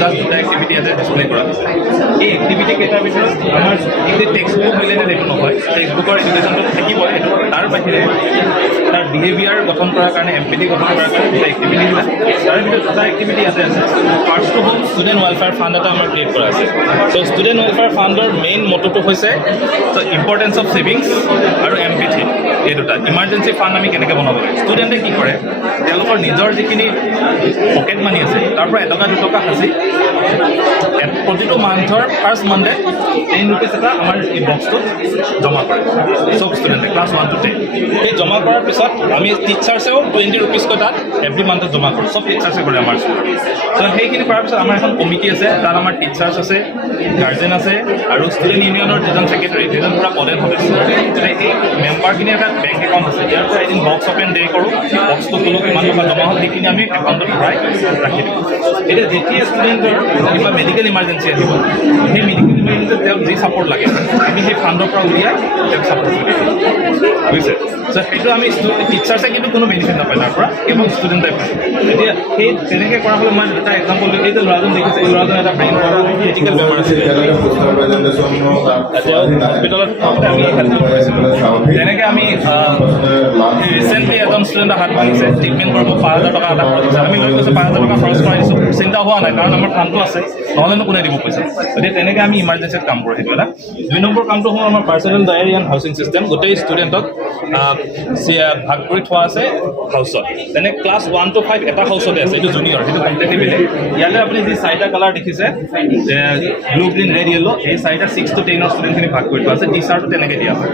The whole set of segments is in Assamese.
জাষ্ট দুটা এক্টিভিটি ইয়াতে ডিছপ্লে কৰা হৈছে এই এক্টিভিটি কেইটাৰ ভিতৰত আমাৰ এই টেক্সট বুক ৰিলেটেড এইটো নহয় টেক্সট বুকৰ এডুকেশ্যনটো থাকিবই সেইটো তাৰ বাহিৰে তাৰ বিহেভিয়াৰ গঠন কৰাৰ কাৰণে এম্পেথি গঠন কৰাৰ কাৰণে দুটা এক্টিভিটি আছে তাৰে ভিতৰত দুটা এক্টিভিটি ইয়াতে আছে ফাৰ্ষ্টটো হ'ল ষ্টুডেণ্ট ৱেলফেয়াৰ ফাণ্ড এটা আমাৰ ক্ৰিয়েট কৰা আছে চ' ষ্টুডেণ্ট ৱেলফেয়াৰ ফাণ্ডৰ মেইন মটোটো হৈছে ইম্পৰ্টেঞ্চ অফ ছেভিংছ আৰু এম্পেথি এই দুটা ইমাৰ্জেঞ্চি ফাণ্ড আমি কেনেকৈ বনাব লাগে ষ্টুডেণ্টে কি কৰে তেওঁলোকৰ নিজৰ যিখিনি পকেট মানি আছে তাৰ পৰা এটকা দুটকা সাঁচি প্ৰতিটো মান্থৰ ফাৰ্ষ্ট মানডে 10 rupees এটা আমাৰ এই বক্সটোত জমা কৰে চব ষ্টুডেণ্টে ক্লাছ 1 to 10 সেই জমা কৰাৰ পিছত আমি টিচাৰ্ছেও 20 rupees কৈ তাত এভৰি মান্থত জমা কৰোঁ চব টিচাৰ্ছে কৰে আমাৰ স্কুলত চ' সেইখিনি কৰাৰ পিছত আমাৰ এখন কমিটি আছে তাত আমাৰ টিচাৰ্ছ আছে গাৰ্জেন আছে আৰু ষ্টুডেণ্ট ইউনিয়নৰ যিজন ছেক্ৰেটাৰী যিজন পূৰা পদেন সদস্য সেই মেম্বাৰখিনি এটা বেংক একাউণ্ট আছে ইয়াৰ পৰা এদিন বক্স অপেন ডে কৰোঁ বক্সটো কোনো কিমান টকা জমা হ'ল সেইখিনি আমি একাউণ্টত ভৰাই ৰাখি দিওঁ এতিয়া যেতিয়া ষ্টুডেণ্টৰ কিবা মেডিকেল ইমাৰ্জেঞ্চি আহিব সেই মেডিকেল ইমাৰ্জেঞ্চিত তেওঁক যি ছাপৰ্ট লাগে আমি সেই ফাণ্ডৰ পৰা উলিয়াই তেওঁক ছাপৰ্ট কৰি দিওঁ বুজিছে চ' সেইটো আমি টিচাৰ্ছে কিন্তু কোনো বেনিফিট নাপায় তাৰ পৰা কেৱল ষ্টুডেণ্টে পায় এতিয়া সেই তেনেকৈ কৰা হ'লে মই এটা এক্সাম্পল দিওঁ এই যে ল'ৰাজন দেখিছে এই ল'ৰাজন এটা ব্ৰেইন ক্ৰিটিকেল বেমাৰ আছিলে হস্পিটেলত আমি হেল্প কৰিছিলোঁ তেনেকৈ আমি ৰিচেণ্টলি এজন ষ্টুডেণ্টে হাত ভাঙিছে ট্ৰিটমেণ্ট কৰিব 5,000 টকা এটা খৰচ হৈছে আমি লৈ গৈছোঁ 5,000 টকা খৰচ কৰি দিছোঁ চিন্তা হোৱা নাই কাৰণ আমাৰ ফাণ্ডটো আছে নহ'লেনো কোনে দিব পইচা গতিকে তেনেকৈ আমি ইমাৰ্জেঞ্চিত কাম কৰোঁ সেইটো এটা 2 নম্বৰ কামটো হ'ল আমাৰ personal diary and housing system গোটেই ষ্টুডেণ্টক ভাগ কৰি থোৱা আছে হাউচত যেনে ক্লাছ 1 to 5 এটা হাউচতে আছে এইটো জুনিয়ৰ সেইটো কমপ্লিটলি বেলেগ ইয়াতে আপুনি যি 4টা কালাৰ দেখিছে ব্লু গ্ৰীণ ৰেড য়েল্লো এই 4টা 6 to 10 ষ্টুডেণ্টখিনি ভাগ কৰি থোৱা আছে টিচাৰটো তেনেকৈ দিয়া হয়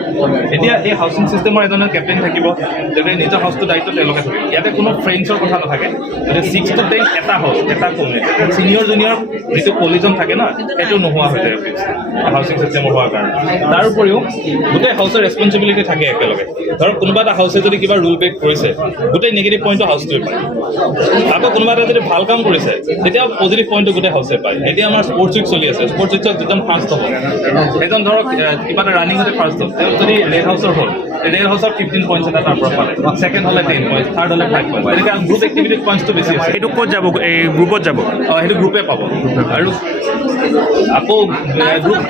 এতিয়া এই হাউচিং চিষ্টেমৰ এজনৰ কেপ্টেইন থাকিব তেওঁলোকে নিজৰ হাউচটো দায়িত্ব তেওঁলোকে থাকিব ইয়াতে কোনো ফ্ৰেণ্ডছৰ কথা নাথাকে গতিকে 6 to 10 এটা হাউচ এটা কমিউনিটি ছিনিয়ৰ জুনিয়ৰ যিটো কলিজন থাকে ন সেইটো নোহোৱা হৈ যায় হাউচিং চিষ্টেমৰ হোৱাৰ কাৰণে তাৰ উপৰিও গোটেই হাউচৰ ৰেছপনচিবিলিটি থাকে একেলগে ধৰক কোনোবা এটা হাউচে যদি কিবা ৰুল ব্ৰেক কৰিছে গোটেই নিগেটিভ পইণ্টটো হাউচটোৱে পায় আকৌ কোনোবা এটা যদি ভাল কাম কৰিছে তেতিয়া পজিটিভ পইণ্টটো গোটেই হাউচে পায় এতিয়া আমাৰ স্পৰ্টছ উইক চলি আছে স্পৰ্টছ উইকত যিজন ফাৰ্ষ্ট হ'ব এজন ধৰক কিবা এটা ৰানিঙতে ফাৰ্ষ্ট হ'ল তেওঁ যদি ৰেড হাউচৰ হ'ল ৰেড হাউচৰ 15 পইণ্টছ এটা তাৰ পৰা পালে ছেকেণ্ড হ'লে 10 পইণ্টছ থাৰ্ড হ'লে 5 পইণ্টছ এনেকৈ গ্ৰুপ এক্টিভিটিত পইণ্টছটো বেছি আছে সেইটো ক'ত যাব এই গ্ৰুপত যাব সেইটো গ্ৰুপে পাব আৰু আকৌ গ্ৰুপ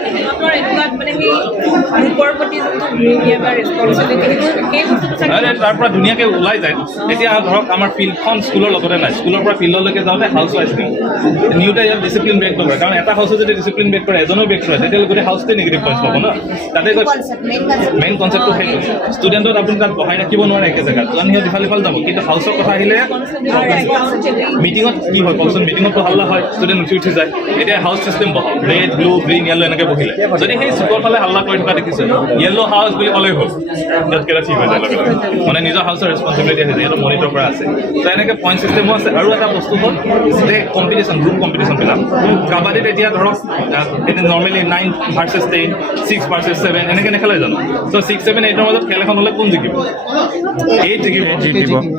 তাৰ পৰা ধুনীয়াকৈ ওলাই যায় এতিয়া ধৰক আমাৰ ফিল্ডখন স্কুলৰ লগতে নাই স্কুলৰ পৰা ফিল্ডলৈকে যাওঁতে হাউচ ৱাইজ দিওঁ নিউতে ইয়াত ডিচিপ্লিন ব্ৰেক নকৰে কাৰণ এটা হাউচে যদি ডিচিপ্লিন ব্ৰেক কৰে এজনো ব্ৰেক কৰে তেতিয়াহ'লে গোটেই হাউচটোৱে নিগেটিভ পইণ্টছ পাব ন তাতে গৈ মেইন কনচেপ্টটো সেইটো ষ্টুডেণ্টত আপুনি তাত বহাই ৰাখিব নোৱাৰে একে জেগাত কাৰণ সিহঁত ইফাল ইফাল যাব কিন্তু হাউচৰ কথা আহিলে মিটিঙত কি হয় কওকচোন মিটিঙততো হাল্লা হয় ষ্টুডেণ্ট উঠি যায় এতিয়া হাউচ চিষ্টেম বহাওক ৰেড ব্লু গ্ৰীণ য়েল্লো এনেকৈ বহিলে যদি সেই চুকৰ ফালে হাল্লা কৰি থকা দেখিছে য়েল্লো হাউচ বুলি ক'লেই হ'ল ইয়াতকেইটা ঠিক হৈ যায় লগে লগে মানে নিজৰ হাউচৰ ৰেছপনচিবিলিটি আহিছে সিহঁতৰ মনিটৰ কৰা আছে তো এনেকৈ পইণ্ট চিষ্টেমো আছে আৰু এটা বস্তু হ'ল যে কম্পিটিশ্যন গ্ৰুপ কম্পিটিশ্যনবিলাক কাবাডীত এতিয়া ধৰক এতিয়া নৰ্মেলি 9 versus 10 6 versus 7 এনেকৈ নেখেলে জানো ত' 6 7 8ৰ মাজত খেল এখন হ'লে কোন জিকিব 8 জিকিব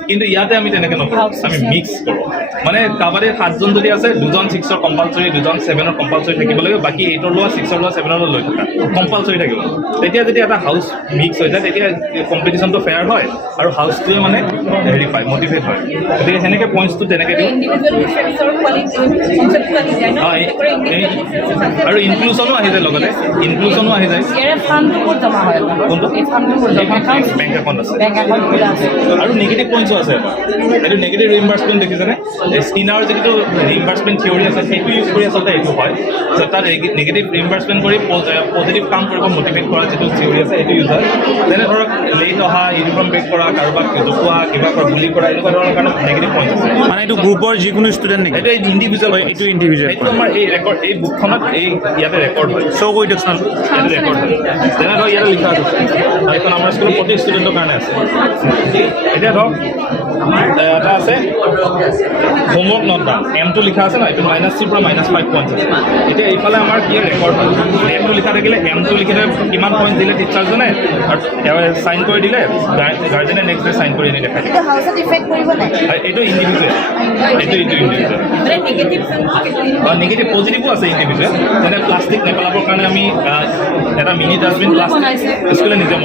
কিন্তু ইয়াতে আমি তেনেকৈ নকৰোঁ আমি মিক্স কৰোঁ মানে কাবাডীৰ 7জন যদি আছে 2জন 6ৰ কম্পালচৰি 2জন 7ৰ কম্পালচৰি থাকিব লাগিব বাকী 8ৰ লোৱা 6ৰ লোৱা 7ৰ লোৱা লৈ থকা কম্পালচৰি থাকিব তেতিয়া যদি এটা হাউচ মিক্স হৈ যায় তেতিয়া কম্পিটিশ্যনটো ফেয়াৰ হয় আৰু হাউচটোৱে মানে হেৰি পায় মটিভেট হয় গতিকে সেনেকৈ পইণ্টছটো তেনেকৈ দিওঁ আৰু ইনক্লুজনো আহি যায় লগতে ইনক্লুজনো আহি যায় বেংক একাউণ্ট আছে আৰু নিগেটিভ পইণ্টছো আছে এইটো নিগেটিভ ৰিইম্বাৰ্চমেণ্ট দেখিছেনে স্কিনাৰ যিটো ৰিইম্বাৰ্চমেণ্ট থিয়ৰী আছে সেইটো ইউজ কৰি আচলতে এইটো হয় তাত নিগেটিভ ৰিইম্বাৰ্চমেণ্ট কৰি পজিটিভ কাম কৰিব মটিভেট কৰা যিটো থিয়ৰী আছে সেইটো ইউজ হয় যেনে ধৰক লেট অহা ইউনিফৰ্ম ব্ৰেক কৰা কাৰোবাক জোকোৱা কিবা কৰা বুলি কৰা এনেকুৱা ধৰণৰ কাৰণে নেগেটিভ পইণ্ট আছে মানে এইটো গ্ৰুপৰ যিকোনো ষ্টুডেণ্ট নেকি এইটো ইণ্ডিভিজুৱেল হয় এইটো ইণ্ডিভিজুৱেল এইটো আমাৰ এই ৰেকৰ্ড এই বুকখনত এই ইয়াতে ৰেকৰ্ড হয় শ্ব' কৰি দিয়কচোন ইয়াতে ৰেকৰ্ড হয় যেনে ধৰক ইয়াতে লিখা আছে এইখন আমাৰ স্কুলৰ প্ৰতি ষ্টুডেণ্টৰ কাৰণে আছে এতিয়া ধৰক এটা আছে হোমৱৰ্ক নট ডান এমটো লিখা আছে ন এইটো -3 পৰা -5 পইণ্টছ আছে এতিয়া এইফালে আমাৰ কি ৰেকৰ্ড হয় ষ্টুডেণ্টটো লিখা থাকিলে এমটো লিখিলে কিমান পইণ্ট দিলে টিচাৰজনে আৰু চাইন কৰি দিলে গাৰ্জেনে নেক্সট ডে চাইন কৰি আনি দেখায় কিন্তু হাউচত ইফেক্ট কৰিব নাই এইটো ইণ্ডিভিজুৱেল এইটো ইণ্ডিভিজুৱেল নিগেটিভ পজিটিভো আছে ইণ্ডিভিজুৱেল যেনে প্লাষ্টিক নেপেলাবৰ কাৰণে আমি এটা মিনি ডাষ্টবিন প্লাষ্টিক স্কুলে নিজে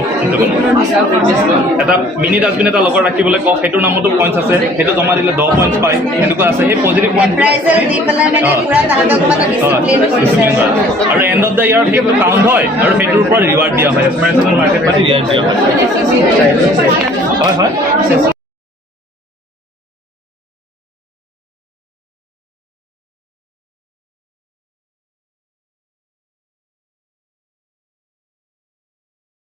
এটা মিনি ডাষ্টবিন এটা লগত ৰাখিবলৈ কওঁ সেইটোৰ নামতো পইণ্টছ আছে সেইটো জমা দিলে 10 পইণ্টছ পায় সেনেকুৱা আছে সেই পজিটিভ পইণ্ট এপ্ৰাইজেল দি পেলাই মানে পুৰা তাহাঁতক মানে ডিচিপ্লিন কৰিছে আৰু এণ্ড অফ দ্য ইয়াৰ সেইটো কাউণ্ট হয় আৰু সেইটোৰ ওপৰত ৰিৱাৰ্ড দিয়া হয় এক্সপেৰিয়েঞ্চেল মাৰ্কেট পাতি ৰিৱাৰ্ড দিয়া হয় হয়